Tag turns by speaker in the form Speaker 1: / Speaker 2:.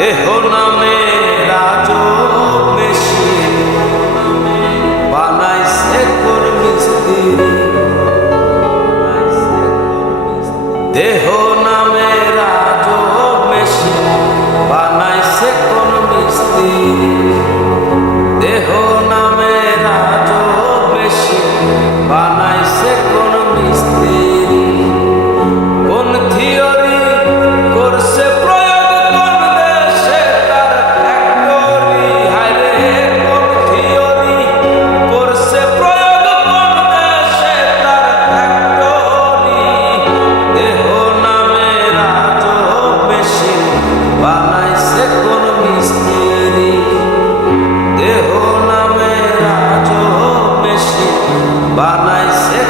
Speaker 1: dejo paz.